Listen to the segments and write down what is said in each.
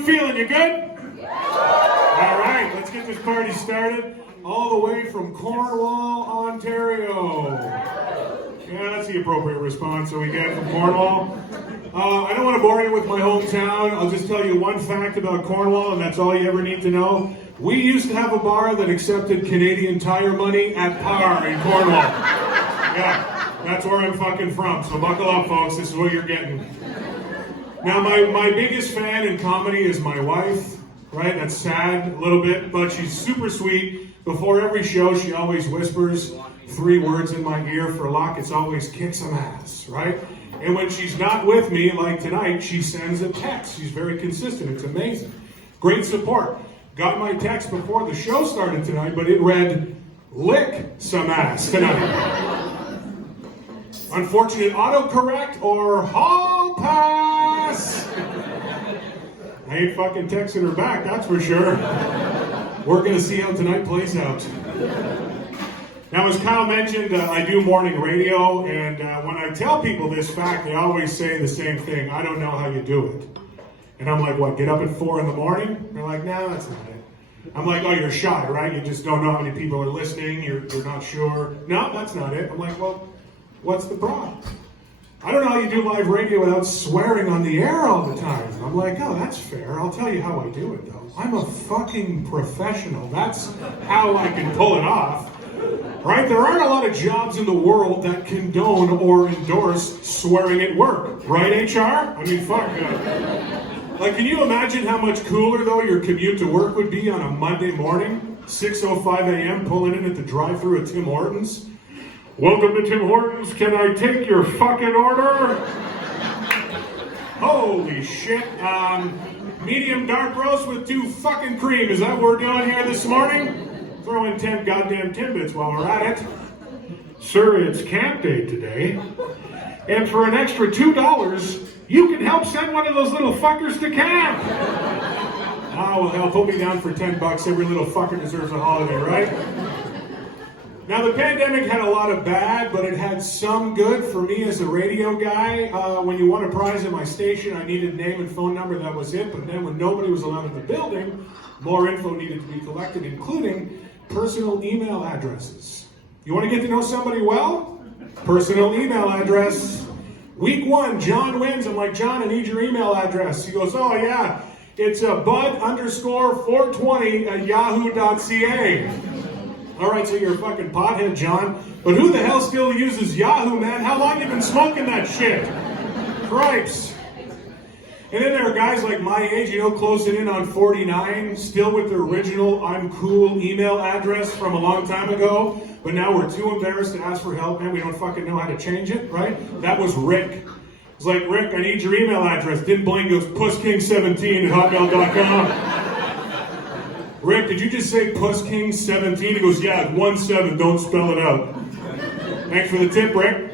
Feeling you good? All right, let's get this party started. All the way from Cornwall, Ontario. Yeah, that's the appropriate response that we get from Cornwall. I don't want to bore you with my hometown. I'll just tell you one fact about Cornwall, and that's all you ever need to know. We used to have a bar that accepted Canadian Tire money at par in Cornwall. Yeah, that's where I'm fucking from. So buckle up, folks. This is what you're getting. Now, my biggest fan in comedy is my wife, right? That's sad a little bit, but she's super sweet. Before every show, she always whispers 3 words in my ear for luck. It's always kick some ass, right? And when she's not with me, like tonight, she sends a text. She's very consistent. It's amazing. Great support. Got my text before the show started tonight, but it read, lick some ass tonight. Unfortunate autocorrect or hall pass. I ain't fucking texting her back, that's for sure. We're gonna see how tonight plays out. Now, as Kyle mentioned, I do morning radio, and when I tell people this fact, they always say the same thing. I don't know how you do it. And I'm like, what, get up at 4 in the morning? They're like, no, that's not it. I'm like, oh, you're shy, right? You just don't know how many people are listening, you're not sure. No, that's not it. I'm like, well, what's the problem? I don't know how you do live radio without swearing on the air all the time. I'm like, oh, that's fair. I'll tell you how I do it, though. I'm a fucking professional. That's how I can pull it off. Right? There aren't a lot of jobs in the world that condone or endorse swearing at work. Right, HR? I mean, fuck. Like, can you imagine how much cooler, though, your commute to work would be on a Monday morning? 6:05 a.m., pulling in at the drive-thru at Tim Hortons? Welcome to Tim Hortons. Can I take your fucking order? Holy shit. Medium dark roast with 2 fucking cream. Is that what we're doing here this morning? Throw in 10 goddamn Timbits while we're at it. Sir, it's camp day today. And for an extra $2, you can help send one of those little fuckers to camp. Ah, well, hell, put me down for $10. Every little fucker deserves a holiday, right? Now, the pandemic had a lot of bad, but it had some good for me as a radio guy. When you won a prize at my station, I needed name and phone number, that was it. But then when nobody was allowed in the building, more info needed to be collected, including personal email addresses. You want to get to know somebody well? Personal email address. Week 1, John wins. I'm like, John, I need your email address. He goes, oh yeah, it's bud_420@yahoo.ca. All right, so you're a fucking pothead, John. But who the hell still uses Yahoo, man? How long you been smoking that shit? Cripes. And then there are guys like my age, you know, closing in on 49, still with their original I'm cool email address from a long time ago. But now we're too embarrassed to ask for help, man. We don't fucking know how to change it, right? That was Rick. It's like, Rick, I need your email address. Didn't blink, goes pussking17@hotmail.com. Rick, did you just say pussking17? He goes, yeah, 17, don't spell it out. Thanks for the tip, Rick.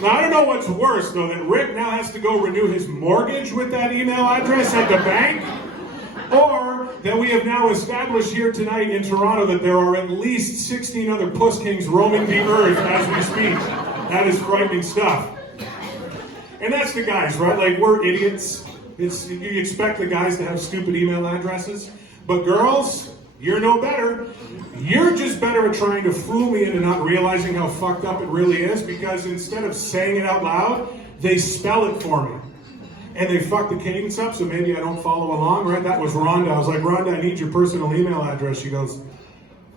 Now, I don't know what's worse, though, that Rick now has to go renew his mortgage with that email address at the bank, or that we have now established here tonight in Toronto that there are at least 16 other puss kings roaming the earth as we speak. That is frightening stuff. And that's the guys, right? Like, we're idiots. You expect the guys to have stupid email addresses. But girls, you're no better. You're just better at trying to fool me into not realizing how fucked up it really is, because instead of saying it out loud, they spell it for me. And they fuck the cadence up, so maybe I don't follow along, right? That was Rhonda. I was like, Rhonda, I need your personal email address. She goes,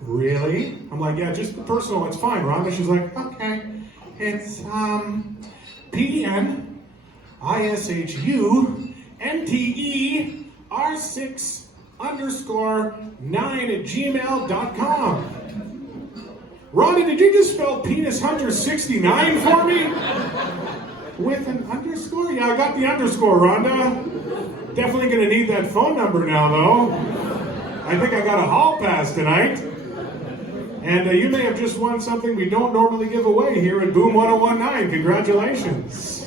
really? I'm like, yeah, just the personal, it's fine, Rhonda. She's like, okay. It's, PNISHUNTER6_9@gmail.com. Rhonda, did you just spell Penis Hunter 69 for me? With an underscore? Yeah, I got the underscore, Rhonda. Definitely gonna need that phone number now, though. I think I got a hall pass tonight. And you may have just won something we don't normally give away here at Boom 1019. Congratulations.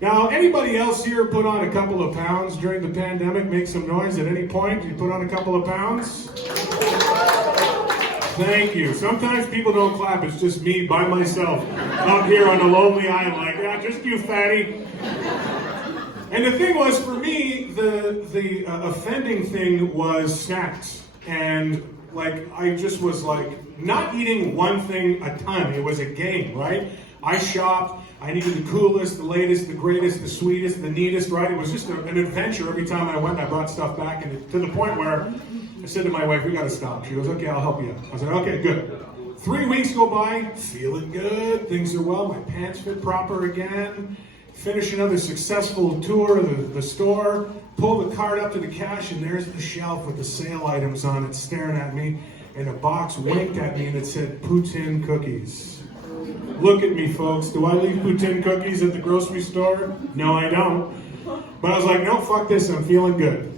Now, anybody else here put on a couple of pounds during the pandemic? Make some noise at any point. You put on a couple of pounds? Thank you. Sometimes people don't clap. It's just me by myself out here on a lonely island like, yeah, just you, fatty. And the thing was, for me, the offending thing was snacks. And like, I just was like, not eating one thing a ton. It was a game, right? I shopped. I needed the coolest, the latest, the greatest, the sweetest, the neatest, right? It was just an adventure every time I went. I brought stuff back, and to the point where I said to my wife, we got to stop. She goes, okay, I'll help you. I said, okay, good. 3 weeks go by, feeling good. Things are well. My pants fit proper again. Finish another successful tour of the store. Pull the cart up to the cash, and there's the shelf with the sale items on it staring at me. And a box winked at me, and it said, Poutine cookies. Look at me, folks. Do I leave Poutine cookies at the grocery store? No, I don't. But I was like, no, fuck this. I'm feeling good.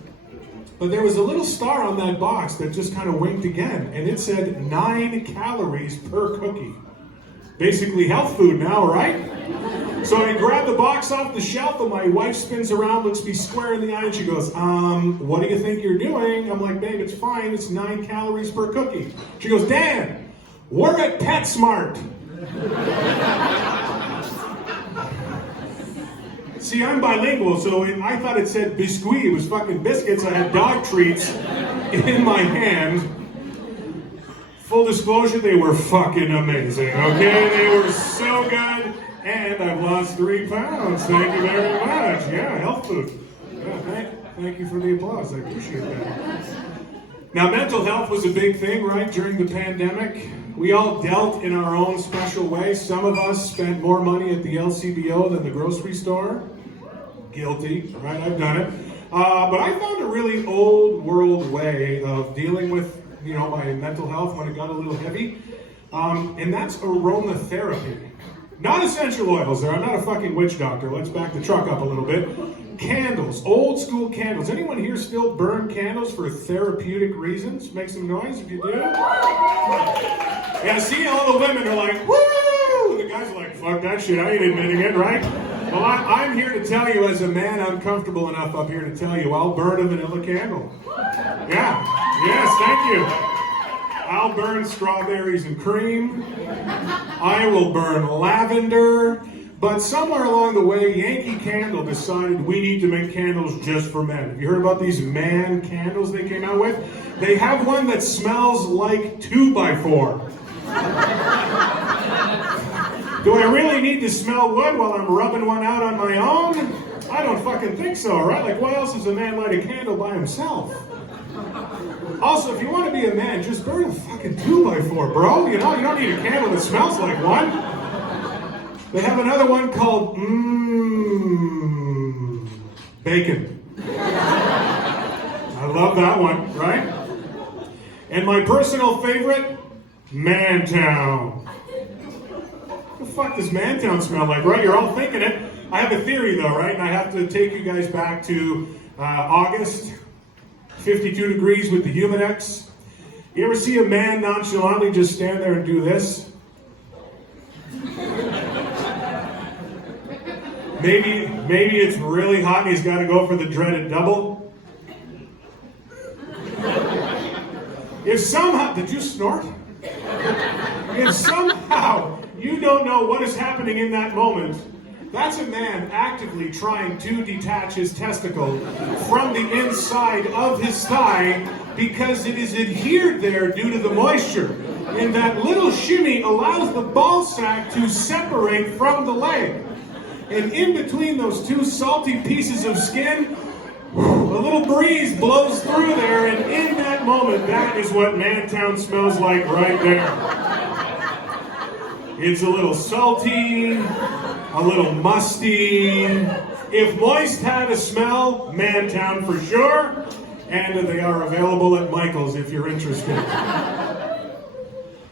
But there was a little star on that box that just kind of winked again. And it said 9 calories per cookie. Basically health food now, right? So I grab the box off the shelf, and my wife spins around, looks me square in the eye, and she goes, what do you think you're doing? I'm like, babe, it's fine. It's 9 calories per cookie. She goes, Dan, we're at PetSmart. See, I'm bilingual, so I thought it said biscuit. It was fucking biscuits. I had dog treats in my hand. Full disclosure, they were fucking amazing, okay? They were so good, and I've lost 3 pounds. Thank you very much. Yeah, health food. Yeah, thank you for the applause. I appreciate that. Now, mental health was a big thing, right, during the pandemic. We all dealt in our own special way. Some of us spent more money at the LCBO than the grocery store. Guilty, right? I've done it. But I found a really old world way of dealing with, my mental health when it got a little heavy. And that's aromatherapy. Not essential oils there. I'm not a fucking witch doctor. Let's back the truck up a little bit. Candles, old school candles. Anyone here still burn candles for therapeutic reasons? Make some noise if you do. Yeah, see, all the women are like, woo! The guys are like, fuck that shit, I ain't admitting it, right? Well, I'm here to tell you, as a man, I'm comfortable enough up here to tell you, I'll burn a vanilla candle. Yeah, yes, thank you. I'll burn strawberries and cream. I will burn lavender. But somewhere along the way, Yankee Candle decided we need to make candles just for men. Have you heard about these man candles they came out with? They have one that smells like 2x4. Do I really need to smell wood while I'm rubbing one out on my own? I don't fucking think so, right? Like, why else does a man light a candle by himself? Also, if you want to be a man, just burn a fucking 2x4, bro. You don't need a candle that smells like one. They have another one called bacon. I love that one, right? And my personal favorite, Mantown. What the fuck does Mantown smell like, right? You're all thinking it. I have a theory though, right? And I have to take you guys back to August, 52 degrees with the Humidex. You ever see a man nonchalantly just stand there and do this? Maybe it's really hot and he's got to go for the dreaded double. If somehow, did you snort? If somehow you don't know what is happening in that moment, that's a man actively trying to detach his testicle from the inside of his thigh because it is adhered there due to the moisture. And that little shimmy allows the ball sack to separate from the leg. And in between those two salty pieces of skin, a little breeze blows through there, and in that moment, that is what Mantown smells like right there. It's a little salty, a little musty. If moist had a smell, Mantown for sure. And they are available at Michael's if you're interested.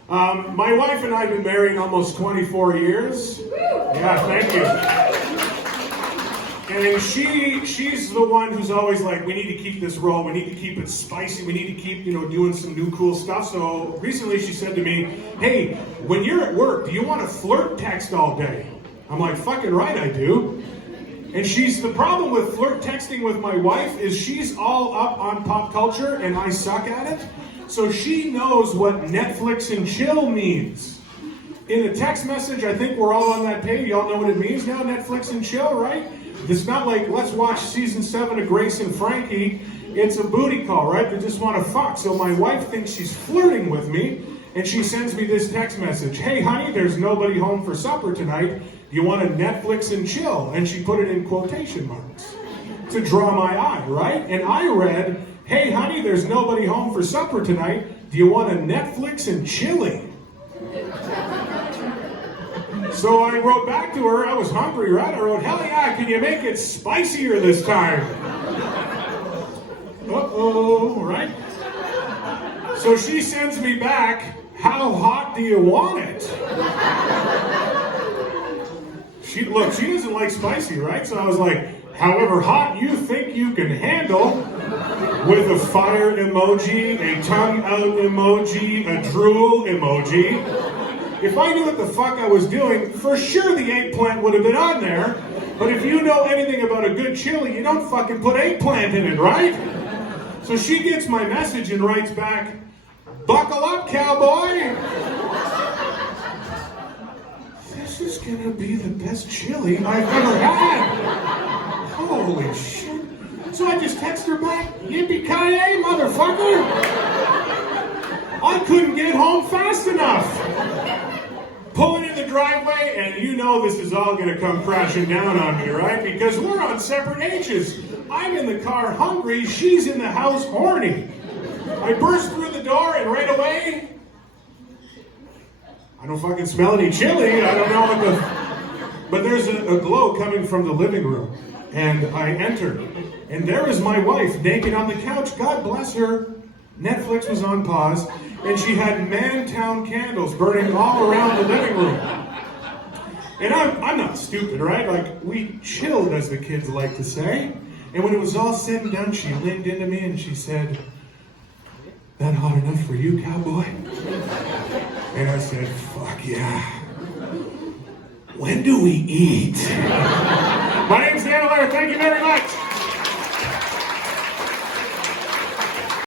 My wife and I have been married almost 24 years. Yeah, thank you. And she's the one who's always like, we need to keep this raw, we need to keep it spicy, we need to keep, doing some new cool stuff. So recently she said to me, hey, when you're at work, do you want to flirt text all day? I'm like, fucking right I do. And the problem with flirt texting with my wife is she's all up on pop culture and I suck at it. So she knows what Netflix and chill means. In a text message, I think we're all on that page. Y'all know what it means now, Netflix and chill, right? It's not like, let's watch season 7 of Grace and Frankie. It's a booty call, right? They just want to fuck. So my wife thinks she's flirting with me, and she sends me this text message. Hey, honey, there's nobody home for supper tonight. Do you want to Netflix and chill? And she put it in quotation marks to draw my eye, right? And I read, hey, honey, there's nobody home for supper tonight. Do you want to Netflix and chilling? So I wrote back to her, I was hungry, right? I wrote, hell yeah, can you make it spicier this time? Uh-oh, right? So she sends me back, how hot do you want it? She doesn't like spicy, right? So I was like, however hot you think you can handle, with a fire emoji, a tongue out emoji, a drool emoji. If I knew what the fuck I was doing, for sure the eggplant would have been on there. But if you know anything about a good chili, you don't fucking put eggplant in it, right? So she gets my message and writes back, buckle up, cowboy. This is gonna be the best chili I've ever had. Holy shit. So I just text her back, yippee-ki-yay, motherfucker. I couldn't get home fast enough. Pulling in the driveway, and you know this is all going to come crashing down on me, right? Because we're on separate H's. I'm in the car hungry, she's in the house horny. I burst through the door, and right away, I don't fucking smell any chili. I don't know what the... But there's a glow coming from the living room, and I enter. And there is my wife, naked on the couch. God bless her. Netflix was on pause, and she had Mantown candles burning all around the living room. And I'm not stupid, right? Like, we chilled, as the kids like to say. And when it was all said and done, she leaned into me and she said, that hot enough for you, cowboy? And I said, fuck yeah. When do we eat? My name's Dan Allaire. Thank you very much.